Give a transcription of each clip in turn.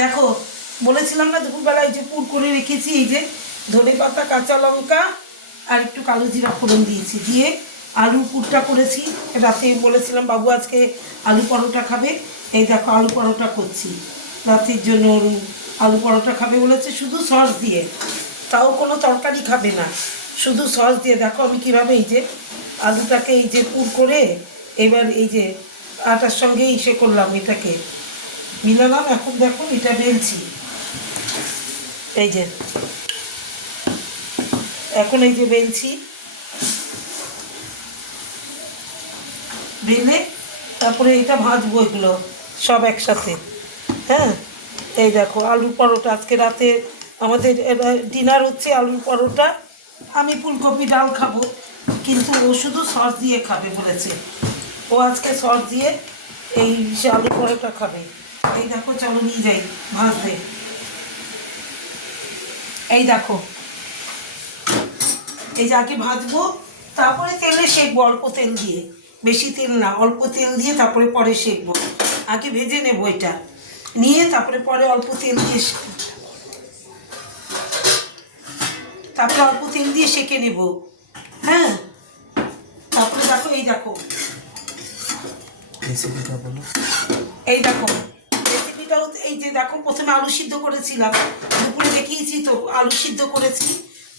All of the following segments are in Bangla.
দেখো, বলেছিলাম না দুপুরবেলায় যে পুর করে রেখেছি, এই যে ধনে পাতা, কাঁচা লঙ্কা আর একটু কালো জিরা ফোড়ন দিয়েছি, দিয়ে আলু পুরটা করেছি। রাতে বলেছিলাম বাবু আজকে আলু পরোটা খাবে, এই দেখো আলু পরোটা করছি রাতের জন্য। আলু পরোটা খাবে বলেছে, শুধু সস দিয়ে, তাও কোনো তরকারি খাবে না, শুধু সস দিয়ে। দেখো আমি কীভাবে এই যে আলুটাকে এই যে পুর করে এবার এই যে আটার সঙ্গে ইসে করলাম, এটাকে মিলালাম। এখন দেখো এটা বেলছি, এই যে এখন এই যে বেলছি, বেলে তারপরে এটা ভাজবো, এগুলো সব একসাথে। হ্যাঁ, এই দেখো আলু পরোটা আজকে রাতে আমাদের ডিনার হচ্ছে আলুর পরোটা। আমি ফুলকপি ডাল খাবো, কিন্তু ও শুধু সস দিয়ে খাবে বলেছে। ও আজকে সস দিয়ে এই সে আলু পরোটা খাবে। এই দেখো, চলো নিয়ে যাই ভাজতে। এই দেখো, এই যে আগে ভাজবো, তারপরে তেলে সেঁকবো, অল্প তেল দিয়ে, বেশি তেল না, অল্প তেল দিয়ে তারপরে পরে সেঁকবো। আগে ভেজে নেবো এটা, নিয়ে তারপরে পরে অল্প তেল দিয়ে, তারপরে অল্প তেল দিয়ে সেঁকে নেব। হ্যাঁ, তারপরে দেখো, এই দেখো রেসিপিটা বলো। এই দেখো রেসিপিটাও এই যে দেখো, প্রথমে আলু সিদ্ধ করেছিলাম, দুপুরে দেখিয়েছি তো, আলু সিদ্ধ করেছি।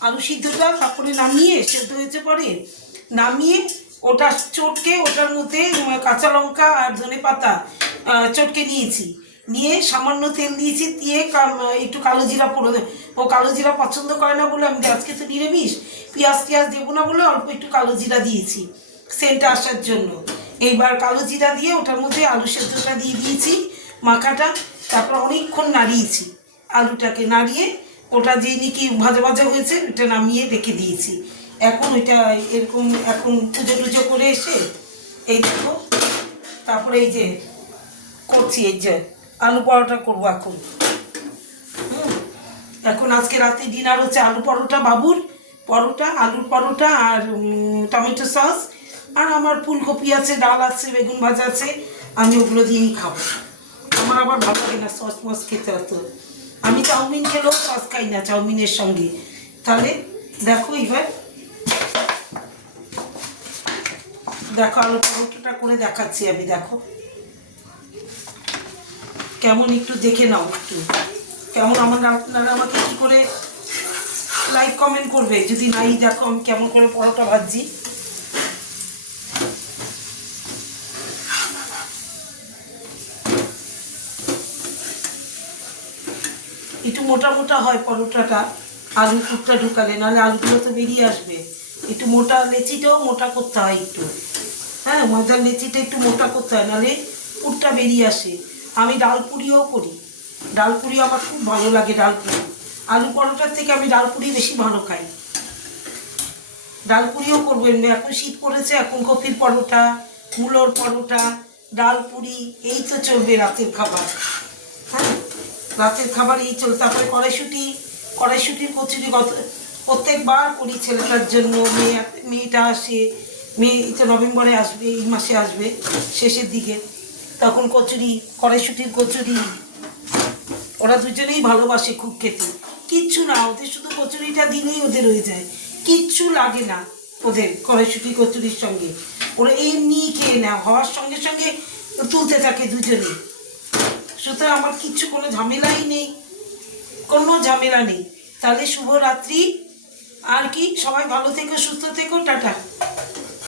আলু সিদ্ধটা তারপরে নামিয়ে, সেদ্ধ হয়েছে পরে নামিয়ে ওটা চটকে, ওটার মধ্যে কাঁচা লঙ্কা আর ধনে পাতা চটকে নিয়েছি, নিয়ে সামান্য তেল দিয়েছি, দিয়ে একটু কালো জিরা ফোড়ন। ও কালো জিরা পছন্দ করে না বলে, আমি আজকে তো নিরামিষ, পেঁয়াজ টিয়াজ দেবো না বলে অল্প একটু কালো জিরা দিয়েছি সেন্টটা আসার জন্য। এইবার কালো জিরা দিয়ে ওটার মধ্যে আলু সেদ্ধটা দিয়ে দিয়েছি, মাখাটা। তারপর অনেকক্ষণ নাড়িয়েছি, আলুটাকে নাড়িয়ে ওটা যেই নাকি ভাজা ভাজা হয়েছে ওটা নামিয়ে রেখে দিয়েছি। এখন ওইটা এরকম, এখন পুজো টুজো করে এসে এই দেখো, তারপরে এই যে করছি, এই যে আলু পরোটা করবো এখন। এখন আজকে রাতে ডিনার হচ্ছে আলু পরোটা, বাবুর পরোটা, আলুর পরোটা আর টমেটো সস, আর আমার ফুলকপি আছে, ডাল আছে, বেগুন ভাজা আছে, আমি ওগুলো দিয়েই খাবো। আমার আবার ভালো লাগে না সস মস খেতে হতো, আমি চাউমিন খেলেও সস খাই না চাউমিনের সঙ্গে। তাহলে দেখো এবার, দেখো আলু পরোটাটা করে দেখাচ্ছি আমি, দেখো কেমন, একটু দেখে নাও একটু কেমন। আপনারা আমাকে কী করে লাইক কমেন্ট করবে যদি নাই দেখো আমি কেমন করে পরোটা ভাজছি। একটু মোটা মোটা হয় পরোটাটা, আলু পুরটা ঢুকালে, নাহলে আলুগুলো তো বেরিয়ে আসবে। একটু মোটা, লেচিটাও মোটা করতে হয় একটু। হ্যাঁ, ময়দার লেচিটা একটু মোটা করতে হয়, নাহলে পুরটা বেরিয়ে আসে। আমি ডাল পুরিও করি, ডাল পুরি আমার খুব ভালো লাগে। ডাল পুরি আলু পরোটার থেকে আমি ডাল পুরি বেশি ভালো খাই। ডাল পুরিও করবেন, এখন শীত পড়েছে, এখন কপির পরোটা, মূলোর পরোটা, ডাল পুরি, এই তো চলবে রাতের খাবার। হ্যাঁ, রাতের খাবার এই চলবে। তারপরে কড়াইশুঁটি, কড়াইশুঁটির কচুরি প্রত্যেকবার করি ছেলেটার জন্য। মেয়েটা আসে, মেয়ে তো নভেম্বরে আসবে, এই মাসে আসবে শেষের দিকে, তখন কচুরি, কড়াইশুঁটির কচুরি, ওরা দুজনেই ভালোবাসে খুব খেতে। কিচ্ছু না, ওদের শুধু কচুরিটা দিলেই ওদের হয়ে যায়, কিচ্ছু লাগে না ওদের কড়াইশুঁটি কচুরির সঙ্গে। ওরা এমনি খেয়ে নেয়, হওয়ার সঙ্গে সঙ্গে তুলতে থাকে দুজনে। সুতরাং আমার কিচ্ছু কোনো ঝামেলাই নেই, কোনো ঝামেলা নেই। তাহলে শুভরাত্রি, আর কি, সবাই ভালো থেকো, সুস্থ থেকো, টাটা।